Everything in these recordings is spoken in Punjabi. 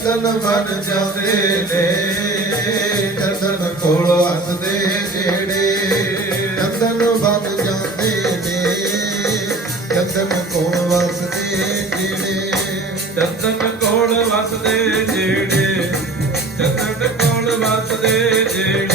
ਦਰਦਨ ਮਨ ਜਾਂਦੇ ਨੇ ਦਰਦਨ ਕੋਲ ਹੱਸਦੇ ਜਿਹੜੇ ਦਰਦਨ ਬਨ ਜਾਂਦੇ ਨੇ ਦਰਦਨ ਕੋਲ ਵਸਦੇ ਜਿਹੜੇ ਦਰਦਨ ਕੋਲ ਵਸਦੇ ਜਿਹੜੇ ਦਰਦਨ ਕੋਲ ਵਸਦੇ ਜਿਹੜੇ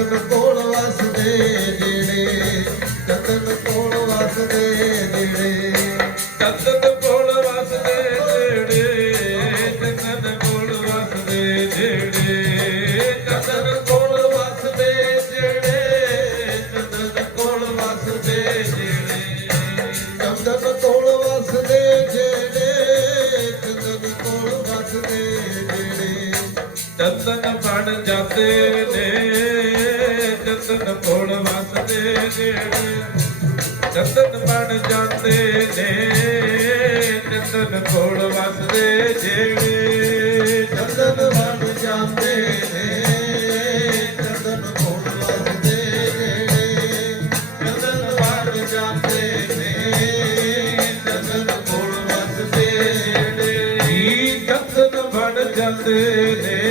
ਚੰਦਨ ਕੋਲ ਵਸਦੇ ਜਿਹੜੇ ਚੰਦਨ ਕੋਲ ਵਸਦੇ ਜਿਹੜੇ ਚੰਦਨ ਕੋਲ ਵਸਦੇ ਦਸਨ ਬਣ ਜਾਂਦੇ ਨੇ ਦਸਨ ਕੋਲ ਵਸਦੇ ਨੇ ਦਸਨ ਬਣ ਜਾਂਦੇ ਨੇ ਦਸਨ ਕੋਲ ਵਸਦੇ ਜਿਹੜੇ ਦਸਨ ਬਣ ਜਾਂਦੇ ਨੇ ਦਸਨ ਕੋਲ ਵਸਦੇ ਜਿਹੜੇ ਦਸਨ ਬਣ ਜਾਂਦੇ ਨੇ ਦਸਨ ਕੋਲ ਵਸਦੇ ਜਿਹੜੇ ਬਣ ਜਾਂਦੇ ਨੇ